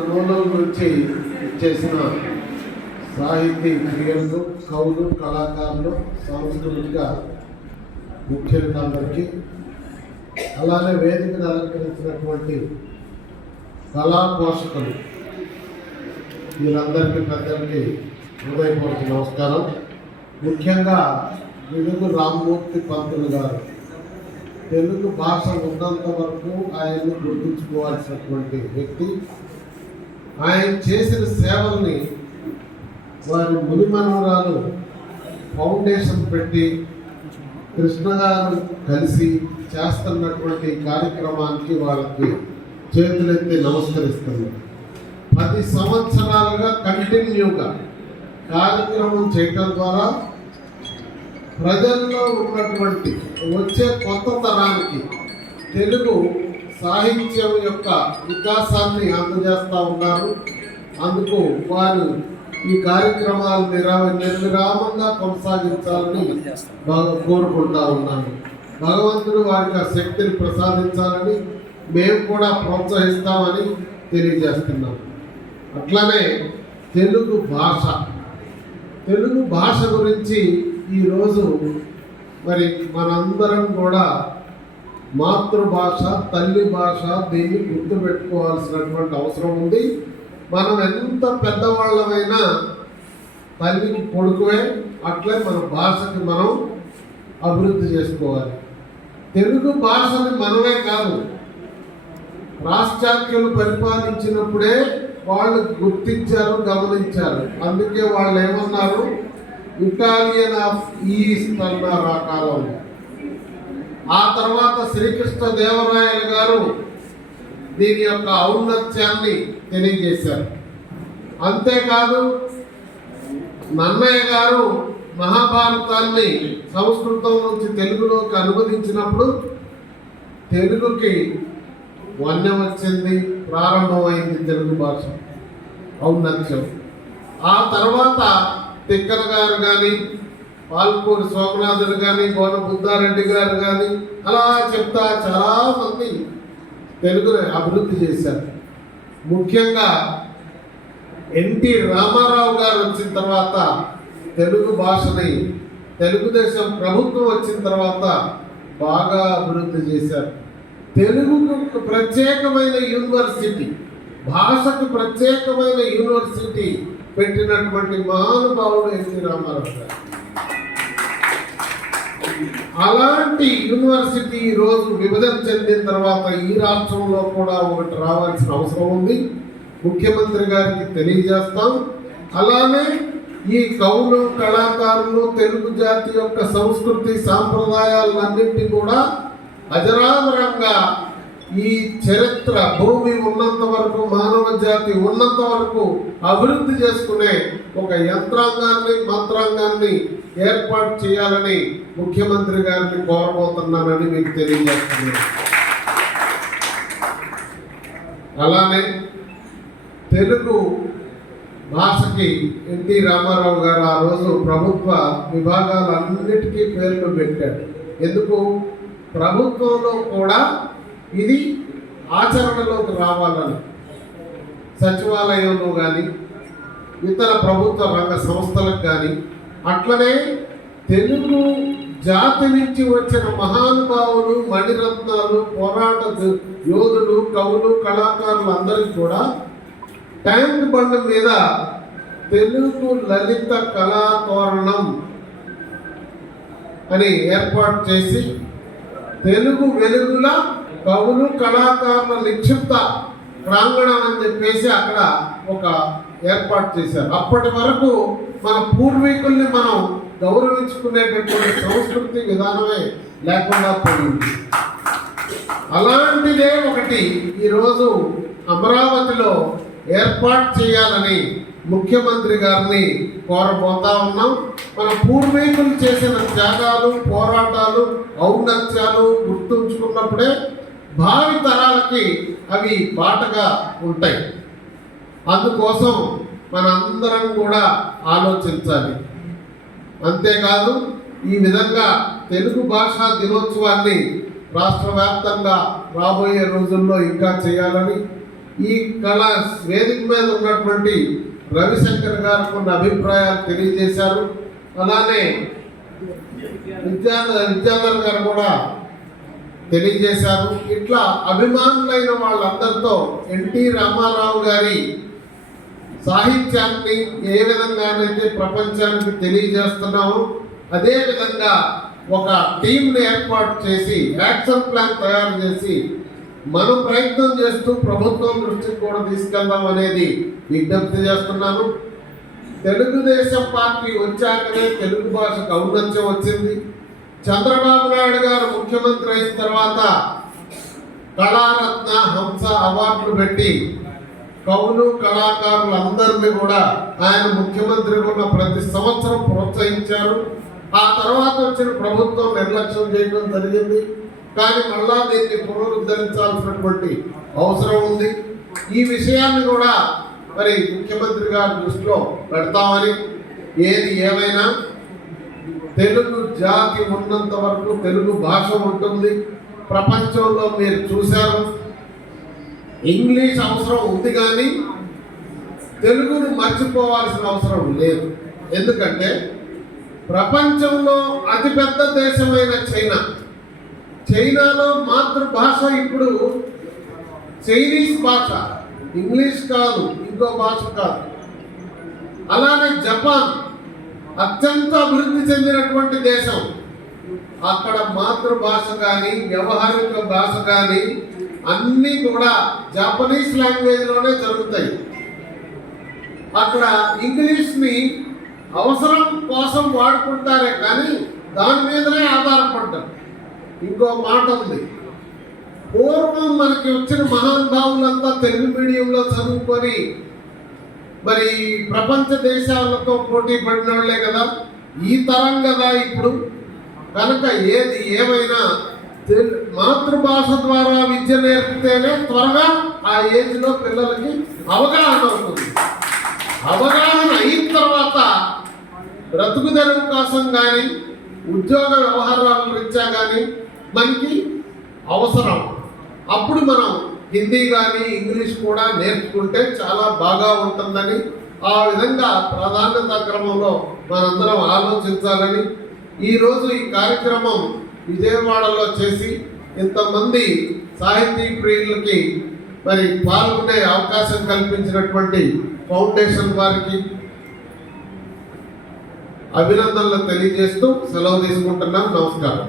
నూనెల నుంచి చేసిన సాహితీ క్రియలు, కవులు, కళాకారులు, సాంస్కృతిక ముఖ్యులందరికీ, అలానే వేదికను అలంకరించినటువంటి కళా పోషకులు వీళ్ళందరికీ పెద్దలకి హృదయపూర్వక నమస్కారం. ముఖ్యంగా తెలుగు రామ్మూర్తి పంతులు గారు తెలుగు భాష ఉన్నంత వరకు ఆయన్ని గుర్తుంచుకోవాల్సినటువంటి వ్యక్తి. ఆయన చేసిన సేవల్ని వారి మునిమనవరాలు ఫౌండేషన్ పెట్టి కృష్ణ గారు కలిసి చేస్తున్నటువంటి కార్యక్రమానికి వాళ్ళకి చేతులెత్తి నమస్కరిస్తున్నారు. 10 సంవత్సరాలుగా కంటిన్యూగా కార్యక్రమం చేయటం ద్వారా ప్రజల్లో ఉన్నటువంటి వచ్చే కొత్త తరానికి తెలుగు సాహిత్యం యొక్క వికాసాన్ని అందజేస్తూ ఉన్నారు. అందుకు వారు ఈ కార్యక్రమాలు నిర్విరామంగా కొనసాగించాలని కోరుకుంటా ఉన్నాను. భగవంతుడు వారికి ఆ శక్తిని ప్రసాదించాలని మేము కూడా ప్రోత్సహిస్తామని తెలియజేస్తున్నాం. అట్లనే తెలుగు భాష గురించి ఈరోజు మరి మనందరం కూడా మాతృభాష, తల్లి భాష, దీన్ని గుర్తుపెట్టుకోవాల్సినటువంటి అవసరం ఉంది. మనం ఎంత పెద్దవాళ్ళమైనా తల్లికి కొడుకువే, అట్లే మన భాషకి మనం అభివృద్ధి చేసుకోవాలి. తెలుగు భాషని మనమే కాదు, పాశ్చాత్యులు పరిపాలించినప్పుడే వాళ్ళు గుర్తించారు, గమనించారు. అందుకే వాళ్ళు ఏమన్నారు, ఇటాలియన్ ఆఫ్ ఈస్ట్ అన్నారు ఆ కాలంలో. ఆ తర్వాత శ్రీకృష్ణ దేవరాయలు గారు దీని యొక్క ఔన్నత్యాన్ని తెలియజేశారు. అంతేకాదు నన్నయ్య గారు మహాభారతాన్ని సంస్కృతం నుంచి తెలుగులోకి అనువదించినప్పుడు తెలుగుకి వన్యం వచ్చింది, ప్రారంభమైంది తెలుగు భాష ఔన్నత్యం. ఆ తర్వాత తిక్కన గారు కానీ, పాల్పూరి సోమనాథుడు కానీ, గోన బుద్ధారెడ్డి గారు కానీ, అలా చెప్తా చాలామంది తెలుగుని అభివృద్ధి చేశారు. ముఖ్యంగా ఎన్టీ రామారావు గారు వచ్చిన తర్వాత తెలుగు భాషని తెలుగుదేశం ప్రభుత్వం వచ్చిన తర్వాత బాగా అభివృద్ధి చేశారు. తెలుగుకు ప్రత్యేకమైన యూనివర్సిటీ, భాషకు ప్రత్యేకమైన యూనివర్సిటీ పెట్టినటువంటి మహానుభావుడు ఎన్టీ రామారావు గారు. అలాంటి యూనివర్సిటీ ఈరోజు విభజన చెందిన తర్వాత ఈ రాష్ట్రంలో కూడా ఒకటి రావాల్సిన అవసరం ఉంది. ముఖ్యమంత్రి గారికి తెలియజేస్తాం. అలానే ఈ కవులు, కళాకారులు, తెలుగు జాతి యొక్క సంస్కృతి సాంప్రదాయాలన్నింటినీ కూడా అజరామరంగా ఈ చరిత్ర భూమి ఉన్నంత వరకు, మానవ జాతి ఉన్నంత వరకు అభివృద్ధి చేసుకునే ఒక యంత్రాంగాన్ని, మంత్రాంగాన్ని ఏర్పాటు చేయాలని ముఖ్యమంత్రి గారిని కోరబోతున్నానని మీకు తెలియజేస్తున్నాను. అలానే తెలుగు భాషకి ఎన్టీ రామారావు గారు ఆ రోజు ప్రభుత్వ విభాగాలన్నిటికీ పేర్లు పెట్టాడు. ఎందుకు? ప్రభుత్వంలో కూడా ఇది ఆచరణలోకి రావాలని. సచివాలయంలో కానీ, ఇతర ప్రభుత్వ రంగ సంస్థలకు కానీ, అట్లనే తెలుగు జాతి నుంచి వచ్చిన మహానుభావులు, మణిరత్నాలు, పోరాట యోధులు, కవులు, కళాకారులు అందరికీ కూడా ట్యాంక్ బండ్ మీద తెలుగు లలిత కళా తోరణం అని ఏర్పాటు చేసి తెలుగు వెలుగుల కవులు, కళాకారుల నిక్షిప్త ప్రాంగణం అని చెప్పేసి అక్కడ ఒక ఏర్పాటు చేశారు. అప్పటి వరకు మన పూర్వీకుల్ని మనం గౌరవించుకునేటటువంటి సంస్కృతి విధానమే లేకుండా పోయింది. అలాంటిదే ఒకటి ఈరోజు అమరావతిలో ఏర్పాటు చేయాలని ముఖ్యమంత్రి గారిని కోరబోతా ఉన్నాం. మన పూర్వీకులు చేసిన త్యాగాలు, పోరాటాలు, ఔన్నత్యాలు గుర్తుంచుకున్నప్పుడే భావి తరాలకి అవి బాటగా ఉంటాయి. అందుకోసం మనందరం కూడా ఆలోచించాలి. అంతేకాదు ఈ విధంగా తెలుగు భాషా దినోత్సవాన్ని రాష్ట్ర వ్యాప్తంగా రాబోయే రోజుల్లో ఇంకా చేయాలని, ఈ కళ వేదిక మీద ఉన్నటువంటి రవిశంకర్ గారు కొన్ని అభిప్రాయాలు తెలియజేశారు. అలానే విద్యాధర్ గారు కూడా తెలియజేశారు. ఇట్లా అభిమానులైన వాళ్ళందరితో ఎన్టీ రామారావు గారి సాహిత్యాన్ని ఏ విధంగానైతే ప్రపంచానికి తెలియజేస్తున్నామో అదే విధంగా ఒక టీంని ఏర్పాటు చేసి యాక్షన్ ప్లాన్ తయారు చేసి మనం ప్రయత్నం చేస్తూ ప్రభుత్వం దృష్టికి కూడా తీసుకెళ్దాం అనేది విజ్ఞప్తి చేస్తున్నాను. తెలుగుదేశం పార్టీ వచ్చాకనే తెలుగు భాషకు ఔన్నత్యం వచ్చింది. చంద్రబాబు నాయుడు గారు ముఖ్యమంత్రి అయిన తర్వాత కళారత్న హంస అవార్డులు పెట్టి కవులు కళాకారులందరినీ కూడా ఆయన ముఖ్యమంత్రిగా ఉన్న ప్రతి సంవత్సరం ప్రోత్సహించారు. ఆ తర్వాత వచ్చిన ప్రభుత్వం నిర్లక్ష్యం చేయడం జరిగింది. కానీ మళ్ళా దీన్ని పునరుద్ధరించాల్సినటువంటి అవసరం ఉంది. ఈ విషయాన్ని కూడా మరి ముఖ్యమంత్రి గారి దృష్టిలో పెడతామని, ఏది ఏమైనా తెలుగు జాతి ఉన్నంత వరకు తెలుగు భాష ఉంటుంది. ప్రపంచంలో మీరు చూశారు, ఇంగ్లీష్ అవసరం ఉంది కానీ తెలుగును మర్చిపోవాల్సిన అవసరం లేదు. ఎందుకంటే ప్రపంచంలో అతిపెద్ద దేశమైన చైనాలో మాతృభాష ఇప్పుడు చైనీస్ భాష, ఇంగ్లీష్ కాదు, ఇంకో భాష కాదు. అలానే జపాన్ అత్యంత అభివృద్ధి చెందినటువంటి దేశం. అక్కడ మాతృభాష కానీ వ్యవహారిక భాష కానీ అన్నీ కూడా జపనీస్ లాంగ్వేజ్లోనే జరుగుతాయి. అక్కడ ఇంగ్లీష్ని అవసరం కోసం వాడుకుంటారే కానీ దాని మీదనే ఆధారపడ్డారు. ఇంకో మాట ఉంది, పూర్వం మనకి వచ్చిన మహానుభావులంతా తెలుగు మీడియంలో చదువుకొని మరి ప్రపంచ దేశాలతో పోటీ పడిన వాళ్ళే కదా, ఈ తరం కదా ఇప్పుడు. కనుక ఏది ఏమైనా మాతృభాష ద్వారా విద్య నేర్పితేనే త్వరగా ఆ ఏజ్లో పిల్లలకి అవగాహన అవుతుంది. అవగాహన అయిన తర్వాత బ్రతుకుదెరువు కోసం కానీ ఉద్యోగ వ్యవహారాల రీత్యా కానీ మనకి అవసరం. అప్పుడు మనం హిందీ కానీ ఇంగ్లీష్ కూడా నేర్చుకుంటే చాలా బాగా ఉంటుందని, ఆ విధంగా ప్రాధాన్యత క్రమంలో మనందరం ఆలోచించాలని ఈరోజు ఈ కార్యక్రమం విజయవాడలో చేసి ఇంతమంది సాహితీ ప్రియులకి మరి పాల్గొనే అవకాశం కల్పించినటువంటి ఫౌండేషన్ వారికి అభినందనలు తెలియజేస్తూ సెలవు తీసుకుంటున్నాం. నమస్కారం.